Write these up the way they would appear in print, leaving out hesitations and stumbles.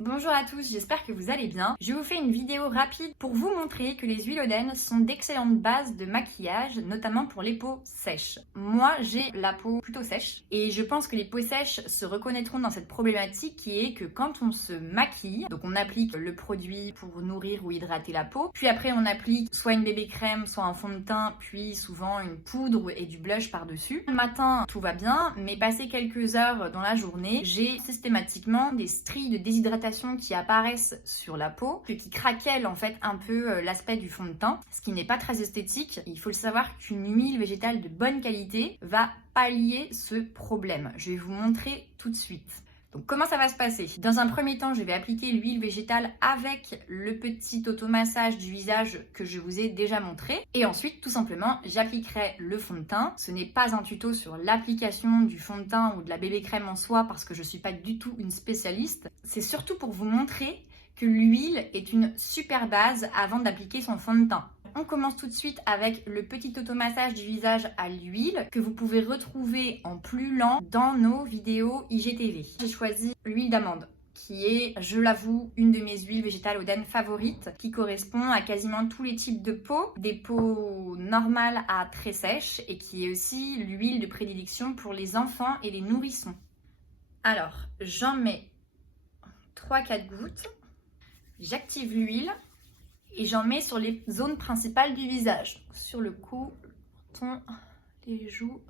Bonjour à tous, j'espère que vous allez bien. Je vous fais une vidéo rapide pour vous montrer que les huiles Oden sont d'excellentes bases de maquillage, notamment pour les peaux sèches. Moi, j'ai la peau plutôt sèche et je pense que les peaux sèches se reconnaîtront dans cette problématique qui est que quand on se maquille, donc on applique le produit pour nourrir ou hydrater la peau, puis après on applique soit une bébé crème, soit un fond de teint, puis souvent une poudre et du blush par-dessus. Le matin, tout va bien, mais passé quelques heures dans la journée, j'ai systématiquement des stries de déshydratation qui apparaissent sur la peau, ce qui craquelle en fait un peu l'aspect du fond de teint, ce qui n'est pas très esthétique. Il faut le savoir qu'une huile végétale de bonne qualité va pallier ce problème. Je vais vous montrer tout de suite. Donc comment ça va se passer? Dans un premier temps, je vais appliquer l'huile végétale avec le petit automassage du visage que je vous ai déjà montré. Et ensuite, tout simplement, j'appliquerai le fond de teint. Ce n'est pas un tuto sur l'application du fond de teint ou de la bébé crème en soi parce que je ne suis pas du tout une spécialiste. C'est surtout pour vous montrer que l'huile est une super base avant d'appliquer son fond de teint. On commence tout de suite avec le petit automassage du visage à l'huile que vous pouvez retrouver en plus lent dans nos vidéos IGTV. J'ai choisi l'huile d'amande qui est, je l'avoue, une de mes huiles végétales Oden favorites qui correspond à quasiment tous les types de peau, des peaux normales à très sèches et qui est aussi l'huile de prédilection pour les enfants et les nourrissons. Alors, j'en mets 3-4 gouttes, j'active l'huile et j'en mets sur les zones principales du visage, sur le cou, le menton, les joues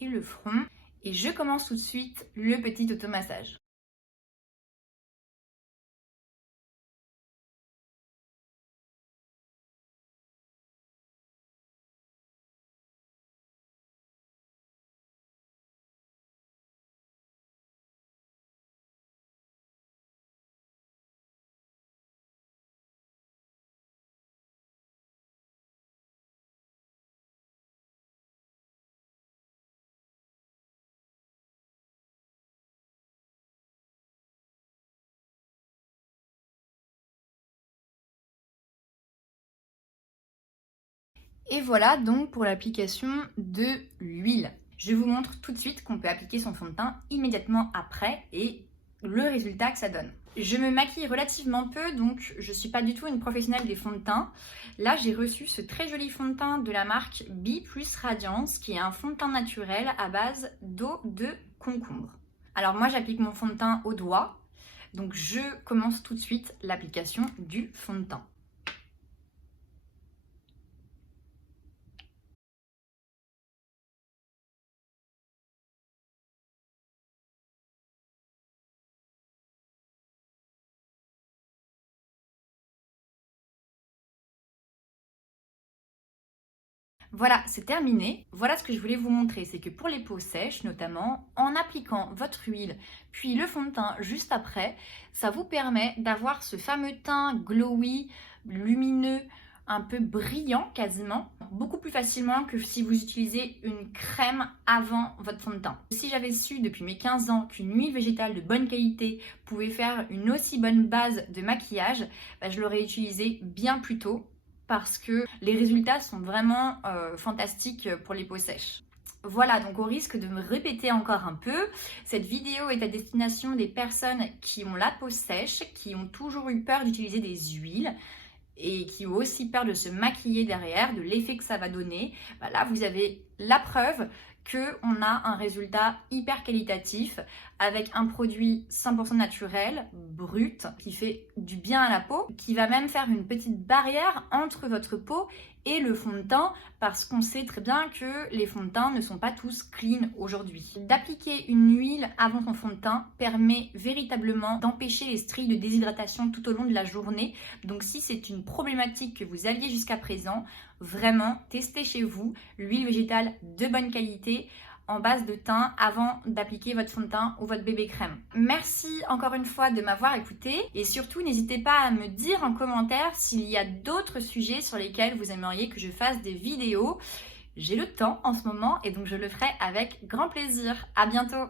et le front. Et je commence tout de suite le petit automassage. Et voilà donc pour l'application de l'huile. Je vous montre tout de suite qu'on peut appliquer son fond de teint immédiatement après et le résultat que ça donne. Je me maquille relativement peu, donc je ne suis pas du tout une professionnelle des fonds de teint. Là, j'ai reçu ce très joli fond de teint de la marque B+ Radiance, qui est un fond de teint naturel à base d'eau de concombre. Alors moi, j'applique mon fond de teint au doigt, donc je commence tout de suite l'application du fond de teint. Voilà, c'est terminé. Voilà ce que je voulais vous montrer, c'est que pour les peaux sèches notamment, en appliquant votre huile, puis le fond de teint juste après, ça vous permet d'avoir ce fameux teint glowy, lumineux, un peu brillant quasiment, beaucoup plus facilement que si vous utilisez une crème avant votre fond de teint. Si j'avais su depuis mes 15 ans qu'une huile végétale de bonne qualité pouvait faire une aussi bonne base de maquillage, je l'aurais utilisée bien plus tôt, parce que les résultats sont vraiment fantastiques pour les peaux sèches. Voilà, donc au risque de me répéter encore un peu, cette vidéo est à destination des personnes qui ont la peau sèche, qui ont toujours eu peur d'utiliser des huiles et qui ont aussi peur de se maquiller derrière, de l'effet que ça va donner. Là, vous avez la preuve qu'on a un résultat hyper qualitatif avec un produit 100% naturel, brut, qui fait du bien à la peau, qui va même faire une petite barrière entre votre peau et le fond de teint parce qu'on sait très bien que les fonds de teint ne sont pas tous clean aujourd'hui. D'appliquer une huile avant son fond de teint permet véritablement d'empêcher les stries de déshydratation tout au long de la journée. Donc si c'est une problématique que vous aviez jusqu'à présent, vraiment testez chez vous l'huile végétale de bonne qualité en base de teint avant d'appliquer votre fond de teint ou votre bébé crème. Merci encore une fois de m'avoir écouté et surtout n'hésitez pas à me dire en commentaire s'il y a d'autres sujets sur lesquels vous aimeriez que je fasse des vidéos. J'ai le temps en ce moment et donc je le ferai avec grand plaisir. À bientôt!